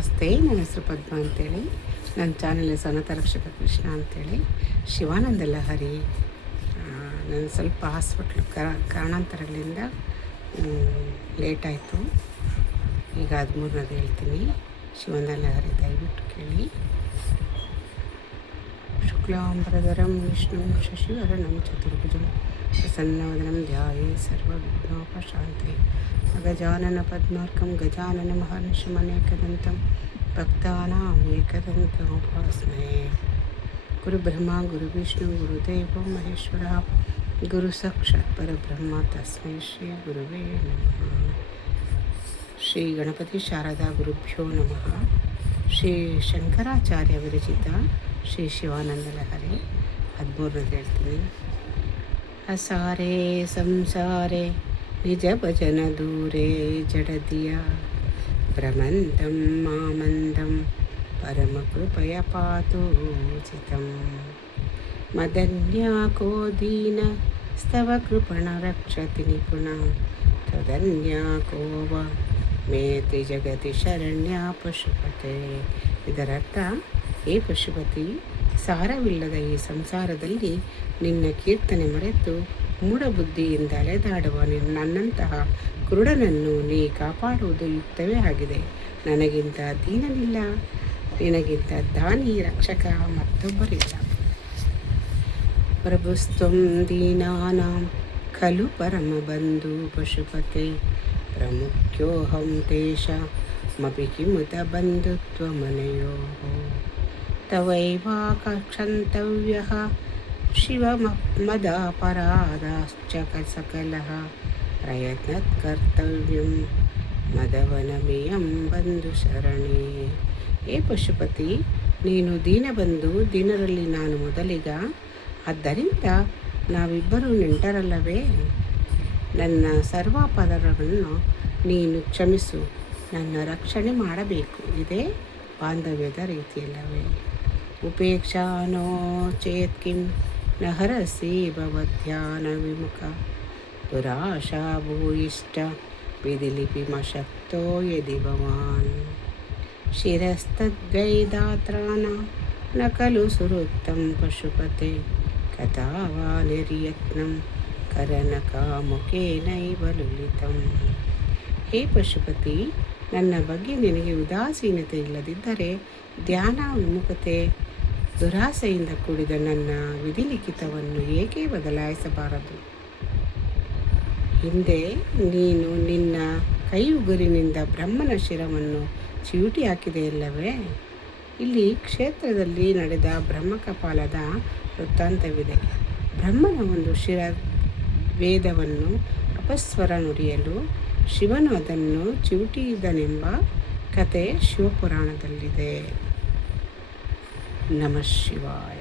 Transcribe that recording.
ನಮಸ್ತೆ, ನನ್ನ ಹೆಸರು ಪದ್ಮ ಅಂತೇಳಿ. ನನ್ನ ಚಾನಲ್ ಸನತ ರಕ್ಷಕ ಕೃಷ್ಣ ಅಂತೇಳಿ. ಶಿವಾನಂದ ಲಹರಿ. ನಾನು ಸ್ವಲ್ಪ ಹಾಸ್ಪಿಟ್ಲ್ ಕಾರಣಾಂತರಗಳಿಂದ ಲೇಟ್ ಆಯಿತು. ಈಗ 13ನೇದು ಹೇಳ್ತೀನಿ. ಶಿವಾನಂದ ಲಹರಿ ದಯವಿಟ್ಟು ಕೇಳಿ. ಶುಕ್ಲಾಂಬರಧರಂ ವಿಷ್ಣು ಶಶಿವರ್ಣಂ ಚತುರ್ಭುಜಂ ಪ್ರಸನ್ನವದನಂ ಧ್ಯಾಯೇ ಸರ್ವವಿಘ್ನೋಪಶಾಂತಯೇ. ಗಜಾನನ ಪದ್ಮಾರ್ಕಂ ಗಜಾನನ ಮಹರ್ನಿಶಮನೇಕದಂತಂ ಭಕ್ತಾನಾಂ ಏಕದಂತಮುಪಾಸ್ಮಹೇ. ಗುರುಬ್ರಹ್ಮ ಗುರುವಿಷ್ಣು ಗುರುದೇವೋ ಮಹೇಶ್ವರ ಗುರು ಸಾಕ್ಷಾತ್ ಪರಬ್ರಹ್ಮ ತಸ್ಮೈ ಶ್ರೀ ಗುರುವೇ ನಮಃ. ಶ್ರೀ ಗಣಪತಿ ಶಾರದಾ ಗುರುಭ್ಯೋ ನಮಃ. ಶ್ರೀ ಶಂಕರಾಚಾರ್ಯ ವಿರಚಿತ ಶ್ರೀ ಶಿವಾನಂದ ಲಹರಿ 13ನೇದು ಹೇಳ್ತೀನಿ. ಅಸಾರೆ ಸಂಸಾರೆ ನಿಜ ಭಜನ ದೂರೇ ಜಡದಿಯ ಭ್ರಮಂತಂ ಮಾಮಂದಂ ಪರಮ ಕೃಪಯ ಪಾತು ಚಿತಂ ಮದನ್ಯಾಕೋ ದೀನ ಸ್ತವ ಕೃಪಣ ರಕ್ಷತಿ ನಿಪುಣ ತದನ್ಯಾಕೋ ವ ಮೇ ತ್ರಿಜಗತಿ ಶರಣ್ಯ ಪಶುಪತೆ. ಇದರರ್ಥ, ಏ ಪಶುಪತಿ, ಸಾರವಿಲ್ಲದ ಈ ಸಂಸಾರದಲ್ಲಿ ನಿನ್ನ ಕೀರ್ತನೆ ಮರೆತು ಮೂಢಬುದ್ಧಿಯಿಂದ ಅಲೆದಾಡುವ ನನ್ನಂತಹ ಕುರುಡನನ್ನು ನೀ ಕಾಪಾಡುವುದು ಯುಕ್ತವೇ ಆಗಿದೆ. ನನಗಿಂತ ದೀನನಿಲ್ಲ, ನಿನಗಿಂತ ದಾನಿ ರಕ್ಷಕ ಮತ್ತೊಬ್ಬರಿಲ್ಲ. ಪ್ರಭುಸ್ತ್ವಂ ದೀನಾನಾಂ ಖಲು ಪರಮಬಂಧು ಪಶುಪತೆ ಪ್ರಮುಖ್ಯೋಹಂ ತೇಷಾಮಪಿ ಕಿಮುತ ಬಂಧುತ್ವಮನಯೋ ತವೈವಾಕ್ಷಂತವ್ಯಃ ಶಿವಮದಾಪರಾಧಾಶ್ಚ ಸಕಲಃ ಪ್ರಯತ್ನತ್ ಕರ್ತವ್ಯಂ ಮದವನಮಿಯಂ ಬಂಧು ಶರಣೇ. ಏ ಪಶುಪತಿ, ನೀನು ದೀನಬಂಧು, ದೀನರಲ್ಲಿ ನಾನು ಮೊದಲಿಗ. ಆದ್ದರಿಂದ ನಾವಿಬ್ಬರೂ ನೆಂಟರಲ್ಲವೇ? ನನ್ನ ಸರ್ವಾಪರಾಧಗಳನ್ನು ನೀನು ಕ್ಷಮಿಸು, ನನ್ನ ರಕ್ಷಣೆ ಮಾಡಬೇಕು. ಇದೇ ಬಾಂಧವ್ಯದ ರೀತಿಯಲ್ಲವೇ? ಉಪೇಕ್ಷಾನೋ ಚೇತ್ ಕಿಂ ನ ಹರಸಿ ಭವಧ್ಯಾನ ವಿಮುಖ ದುರಾಶಾ ಭೂಯಿಷ್ಟ ವಿಧಿಲಿಪಿಮಶಕ್ತೋ ಯದಿ ಭವಾನ್ ಶಿರಸ್ತದ್ಗೈದಾತ್ರಾನ ನ ಖಲು ಸುಹೃತ್ತಂ ಪಶುಪತೆ ಕಥಾವಾ ನಿರ್ಯತ್ನಂ ಕರನಕಾಮುಖೇನೈವ ಲುಲಿತಂ. ಹೇ ಪಶುಪತಿ, ನನ್ನ ಬಗ್ಗೆ ನಿನಗೆ ಉದಾಸೀನತೆ ಇಲ್ಲದಿದ್ದರೆ ಧ್ಯಾನ ವಿಮುಖತೆ ದುರಾಸೆಯಿಂದ ಕೂಡಿದ ನನ್ನ ವಿಧಿಲಿಖಿತವನ್ನು ಏಕೆ ಬದಲಾಯಿಸಬಾರದು? ಹಿಂದೆ ನೀನು ನಿನ್ನ ಕೈ ಉಗುರಿನಿಂದ ಬ್ರಹ್ಮನ ಶಿರವನ್ನು ಚಿವುಟಿ ಹಾಕಿದೆಯಲ್ಲವೇ? ಇಲ್ಲಿ ಕ್ಷೇತ್ರದಲ್ಲಿ ನಡೆದ ಬ್ರಹ್ಮಕಪಾಲದ ವೃತ್ತಾಂತವಿದೆ. ಬ್ರಹ್ಮನ ಒಂದು ಶಿರ ವೇದವನ್ನು ಅಪಸ್ವರ ನುಡಿಯಲು ಶಿವನು ಅದನ್ನು ಚಿವುಟಿದನೆಂಬ ಕತೆ ಶಿವಪುರಾಣದಲ್ಲಿದೆ. ನಮಃ ಶಿವಾಯ.